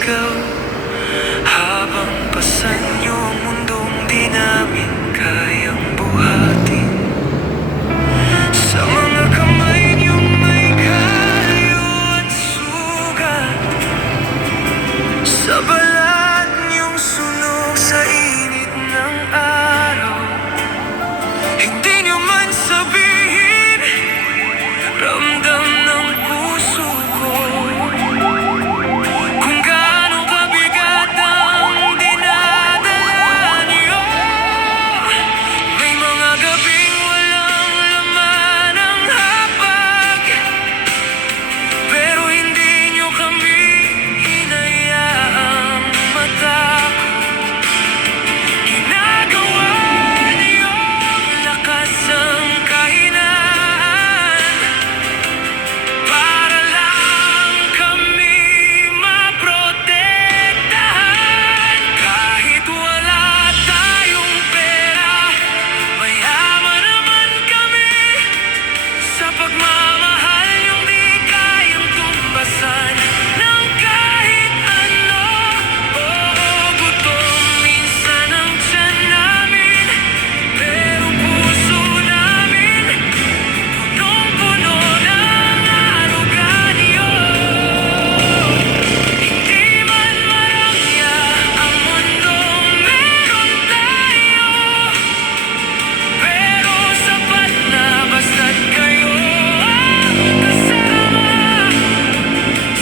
ikaw. Habang pasan niyo ang mundong di namin kayang buhatin. Sa mga kamay niyong may kalyo at sugat, sa balat niyong sunog sa init ng araw. Hindi niyo man sabihin, ramdam ng puso ko, kung gaano kabigat ang dinadala niyo. May mga gabing walang laman ang hapag, pero hindi niyo kami hinayaang matakot. Ginagawa niyong lakas ang kahinaan para lang kami maprotektahan. Kahit wala tayong pera, mayaman naman kami sa pagmamahal niyong di kayang tumbasan ng kahit ano. Oo, gutom minsan ang tiyan namin, pero puso namin punong-puno ng aruga niyo. Hindi man marangya ang mundong meron tayo, pero sapat na basta't kayo ang kasama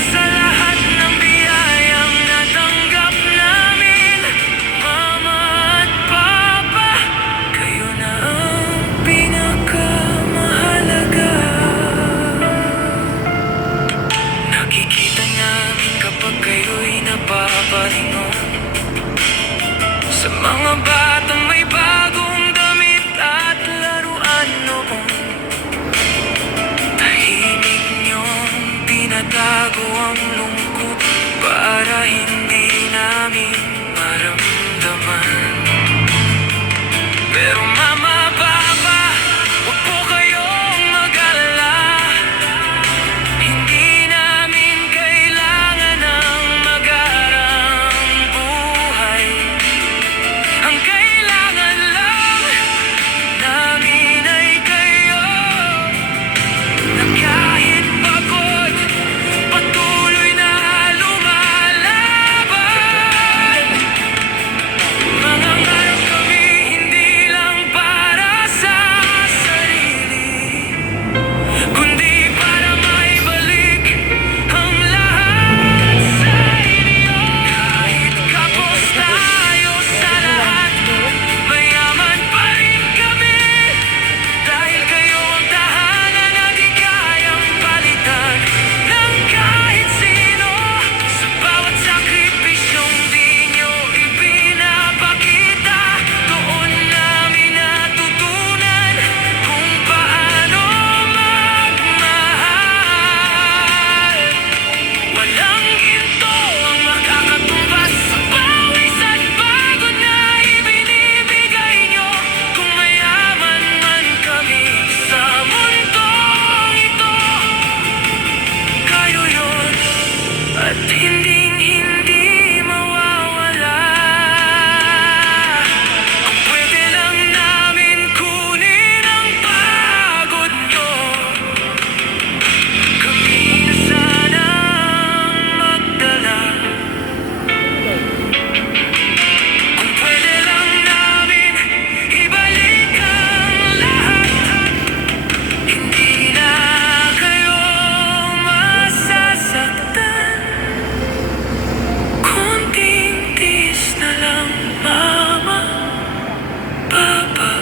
sa lahat ng biyayang natanggap namin. Mama at Papa, kayo na ang pinakamahalaga. Nakikita namin kapag kayo'y napapalingon, sa mga batang may bagong damit at laruan noon. Tahimik niyong tinatago ang lungkot para hindi namin maramdaman. Pero Mama, Papa, huwag po kayong mag-alala. Hindi namin kailangan ng magarang buhay. Ang kailangan lang namin ay kayo, na kahit pagod, patuloy na lumalaban. Mangangarap kami hindi lang para sa sarili, kundi para maibalik ang lahat sa inyo. Kahit kapos tayo sa lahat, mayaman pa rin kami, dahil kayo ang tahanan na di kayang palitan ng kahit sino. Sa bawat sakripisyong di nyo ipinapakita, doon namin natutunan kung paano magmahal. Walang ginto ang makakatumbas sa pawis at pagod na ibinibigay nyo. Kung mayaman man kami sa mundong ito, kayo yun at hinding-hindi mawawala. Kung pwede lang namin kunin ang pagod nyo, kami na sanang magdala. Kung pwede lang namin ibalik ang lahat, hindi na kayo masasaktan. Konting tiis na lang, Mama, Papa,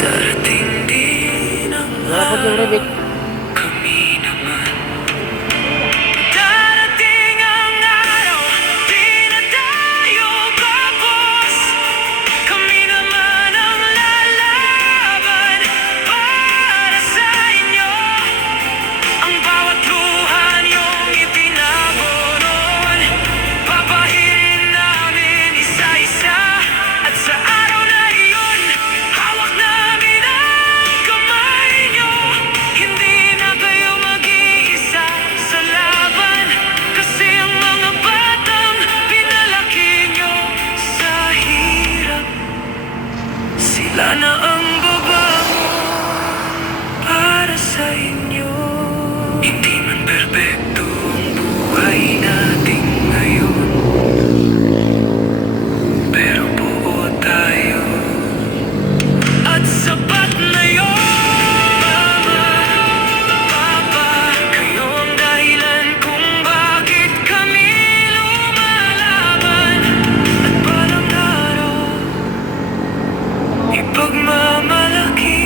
darating din ang araw. Kami naman darating ang araw, di na tayo kapos. Kami naman ang lalaban para sa inyo. Ang bawat luha niyong itinago noon, papahirin namin isa-isa. At sa araw na iyon, hawak namin ang kamay niyo. Hindi pagmamalaki